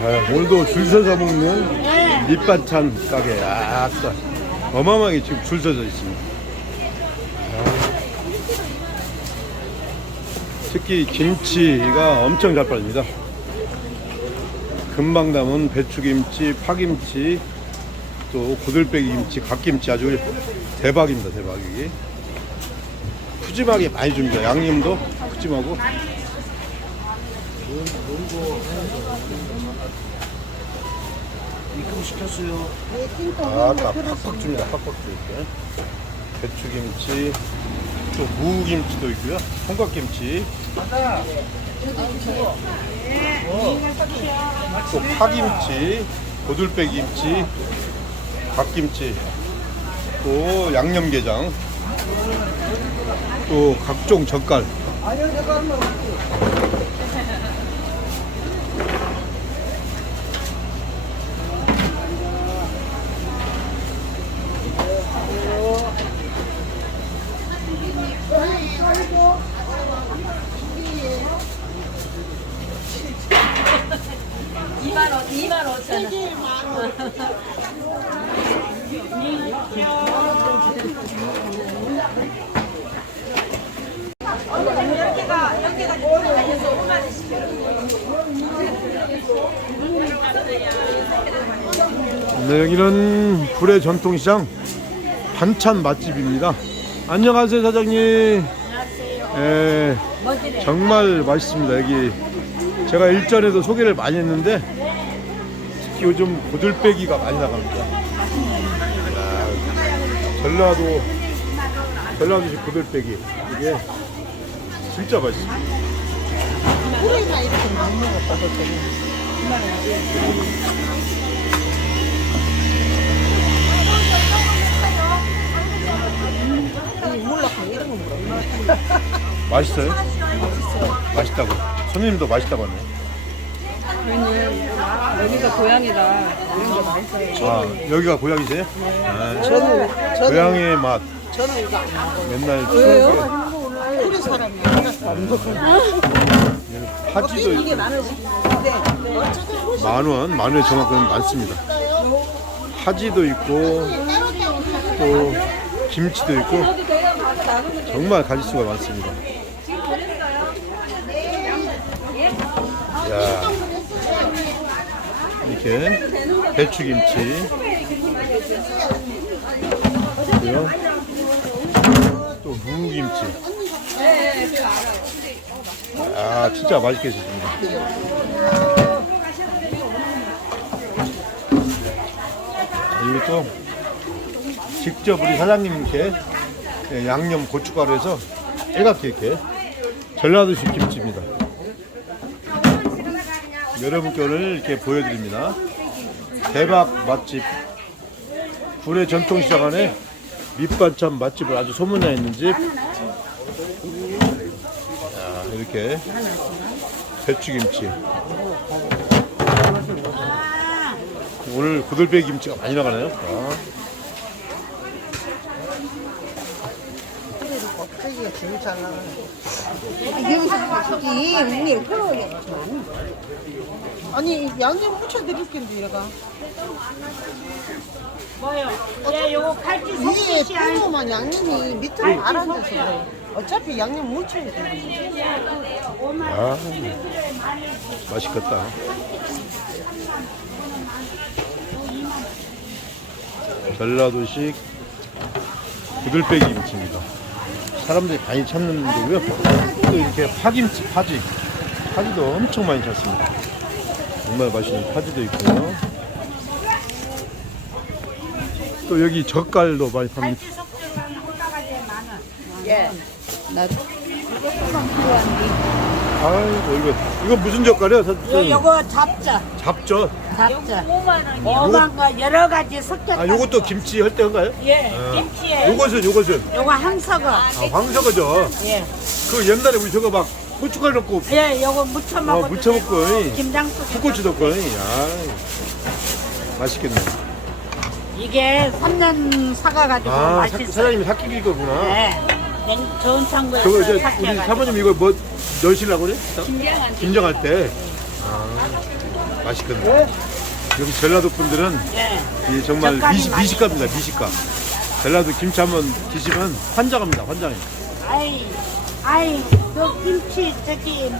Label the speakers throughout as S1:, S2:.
S1: 아, 오늘도 줄 서서 먹는 밑반찬 가게. 아싸. 어마어마하게 지금 줄 서져 있습니다. 아. 특히 김치가 엄청 잘 팔립니다. 금방 담은 배추김치, 파김치, 또 고들빼기 김치, 갓김치 아주 대박입니다. 대박 이게. 푸짐하게 많이 줍니다. 양념도 푸짐하고.
S2: 입금 시켰어요.
S1: 아까 팍팍 줍니다. 팍팍 주 이렇게. 배추김치, 또 무김치도 있고요. 총각김치. 또 파김치, 고들빼김치, 갓김치, 또 양념게장, 또 각종 젓갈. 네, 여기는 불의 전통시장 반찬 맛집입니다. 안녕하세요, 사장님. 예, 정말 맛있습니다. 여기 제가 일전에도 소개를 많이 했는데 특히 요즘 고들빼기가 많이 나갑니다. 야, 전라도 전라도식 고들빼기 이게 진짜 맛있습니다.
S3: 뿌리가 이렇게 많이 먹었다 이런 거 몰라
S1: 맛있어요? 맛있다고. 손님도 맛있다고 하네.
S4: 여기가 고향이라 이런 거 맛있어요.
S1: 아, 여기가 고향이세요? 아,
S3: 저는 저는
S1: 고향의 맛.
S3: 저는 이거 안 먹어요.
S1: 맨날 추억에.
S3: 뿌리 사람이
S1: 파지도
S3: 이게 만 원씩인데 어쩌다
S1: 만 원, 만 원의 정확은 많습니다. 파지도 있고 또 김치도 있고. 정말 가짓수가 많습니다. 야. 이렇게 배추김치 그리고요 또 무김치 아 진짜 맛있게 드십니다. 그리고 또 직접 우리 사장님께 예, 양념 고춧가루 해서 빨갛게 이렇게 전라도식 김치입니다. 여러분께 오늘 이렇게 보여드립니다. 대박 맛집 불의 전통시장 안에 밑반찬 맛집을 아주 소문나 있는 집. 자, 이렇게 배추김치. 오늘 고들빼기 김치가 많이 나가네요. 아.
S3: 껍데기가 제일 잘 나가네 여기서 저기 언니 그러네 아니 양념 붙여드릴 텐데 얘가.
S5: 뭐요? 예, 요거 칼질
S3: 위에
S5: 속끝이 아니
S3: 뿌로만 양념이 밑으로 가라앉아서 그래 어차피 양념 묻혀야 돼
S1: 아, 맛있겠다. 전라도식 구들빼기 김치입니다. 사람들이 많이 찾는 거고요. 또 이렇게 파김치, 파지. 파지도 엄청 많이 찾습니다. 정말 맛있는 파지도 있고요. 또 여기 젓갈도 많이 팝니다. 아이고 이거 이거 무슨 젓갈이야? 저- 저-
S5: 요거 잡자.
S1: 잡젓.
S5: 잡자. 5만 거 여러 가지 섞였다.
S1: 아, 요것도 김치 할때 한가요?
S5: 예,
S1: 아,
S5: 김치에
S1: 요것은 요것은
S5: 요거 항서거.
S1: 아, 황석어죠.
S5: 예.
S1: 그 옛날에 우리 저거 막 고춧가루 넣고
S5: 예, 요거 무쳐
S1: 어,
S5: 먹어도
S1: 무쳐 먹고
S5: 되고, 김장도
S1: 풋고추 넣고 아, 맛있겠네.
S5: 이게 3년 사가가지고
S1: 아, 사,
S5: 맛있어요.
S1: 사장님이 삭히길 거구나.
S5: 네. 냉, 좋은 창고에서
S1: 저거 이제 우리. 사모님 이거 뭐 넣으시려고 그래?
S4: 김장한
S1: 김장할 때. 아, 맛있겠네. 여기 전라도 분들은
S5: 네.
S1: 이 정말
S5: 젓갈이
S1: 미식,
S5: 맛있-
S1: 미식가입니다, 미식가. 전라도 김치 한번 드시면 환장합니다, 환장해.
S5: 아이, 아이, 그 김치 저기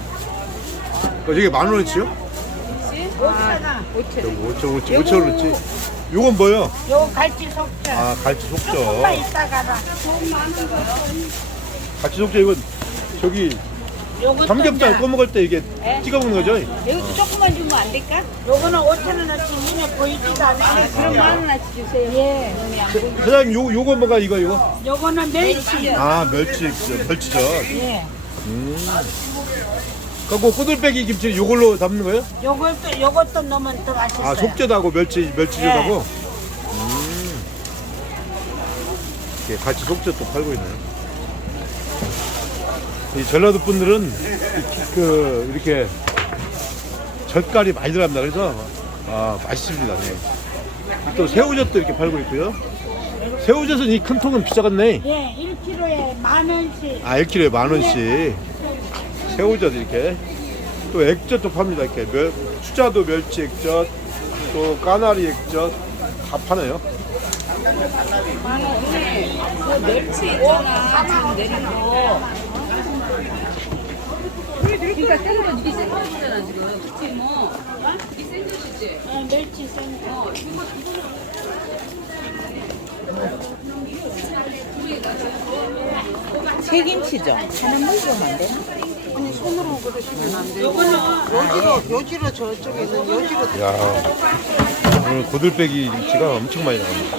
S1: 어, 이게 만 원어치요?
S5: 오차가
S1: 여기 5천, 5천, 5천 원어치. 요건 뭐요?
S5: 요 갈치 속젓.
S1: 아, 갈치 속젓.
S5: 조금만.
S1: 갈치 속젓 이건 저기
S5: 요것도
S1: 삼겹살
S5: 이제-
S1: 꺼 먹을 때 이게
S5: 네?
S1: 찍어 먹는 거죠?
S4: 이것도 조금만 주면 안 될까?
S5: 요거는 5천 원어치 눈에 보이지도 않아요.
S4: 그럼 만 원어치 주세요. 예.
S1: 사장님 요, 요거 뭐가 이거 이거?
S5: 요거는 멸치.
S1: 아, 멸치, 저, 멸치젓.
S5: 예.
S1: 그리고 꼬들빼기 김치 요걸로 담는 거예요?
S5: 요것도 요것도 넣으면 더 맛있어요.
S1: 아, 속젓하고 멸치, 멸치젓하고?
S5: 네.
S1: 음. 이렇게 같이 속젓도 팔고 있네요. 이 전라도 분들은 이- 그, 이렇게 젓갈이 많이 들어갑니다. 그래서, 아, 맛있습니다. 네. 또 새우젓도 이렇게 팔고 있고요. 새우젓은 이 큰 통은 비싸겠네.
S5: 예, 1kg에 만 원씩.
S1: 아, 1kg에 만 원씩. 새우젓 이렇게. 또 액젓도 팝니다. 이렇게 멸, 추자도 멸치 액젓, 또 까나리 액젓 다 파네요.
S4: 그 멸치 있잖아. 지금 내린 거. 그러니까 생젓 이게 생젓이잖아 지금. 그치 뭐. 이 생젓이지.
S5: 예, 멸치 생.
S4: 어.
S3: 새김치죠. 하는 물좀 안 되나? 아니 손으로 그러시면 안 돼요. 요지로 요지로 저쪽에 있는 요지로
S1: 야 오늘 고들빼기 김치가 엄청 많이 나옵니다.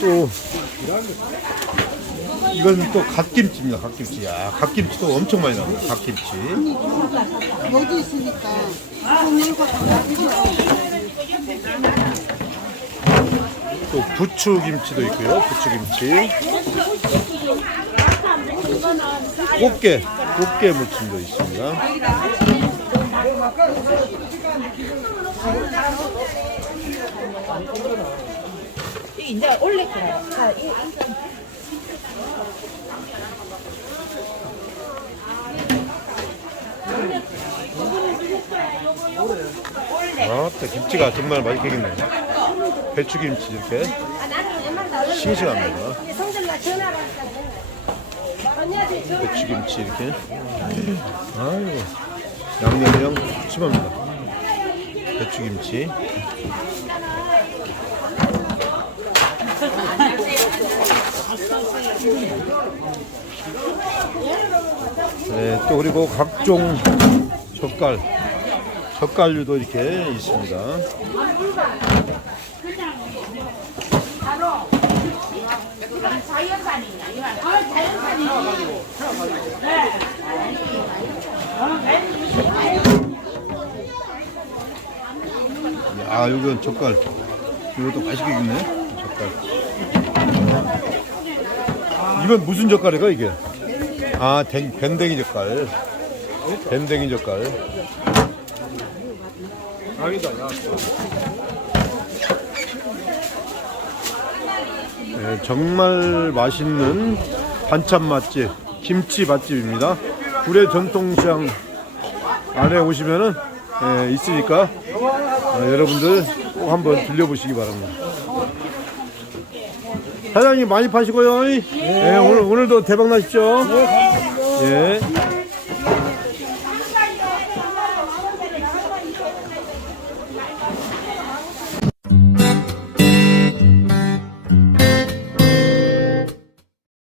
S1: 또 이건 또 갓김치입니다. 갓김치. 야 갓김치도 엄청 많이 나옵니다. 갓김치.
S3: 여기 있으니까 손.
S1: 또 부추김치도 있고요. 부추김치. 꽃게, 꽃게 무침도 있습니다.
S4: 이제 올릴 거야.
S1: 아, 또 김치가 정말 맛있겠네요. 배추김치 이렇게 싱싱합니다. 배추김치 이렇게. 아이고, 양념이랑 푸짐합니다. 배추김치. 네, 또 그리고 각종 젓갈, 젓갈류도 이렇게 있습니다. 아, 이건 젓갈. 이것도 맛있게 익네. 젓갈. 이건 무슨 젓갈이가 이게? 아, 댕, 밴댕이 젓갈. 밴댕이 젓갈. 네, 정말 맛있는 반찬 맛집, 김치 맛집입니다. 구례 전통시장 안에 오시면은 예, 있으니까 어, 여러분들 꼭 한번 들려보시기 바랍니다. 사장님 많이 파시고요. 예, 오늘 오늘도 대박 나십시오. 예.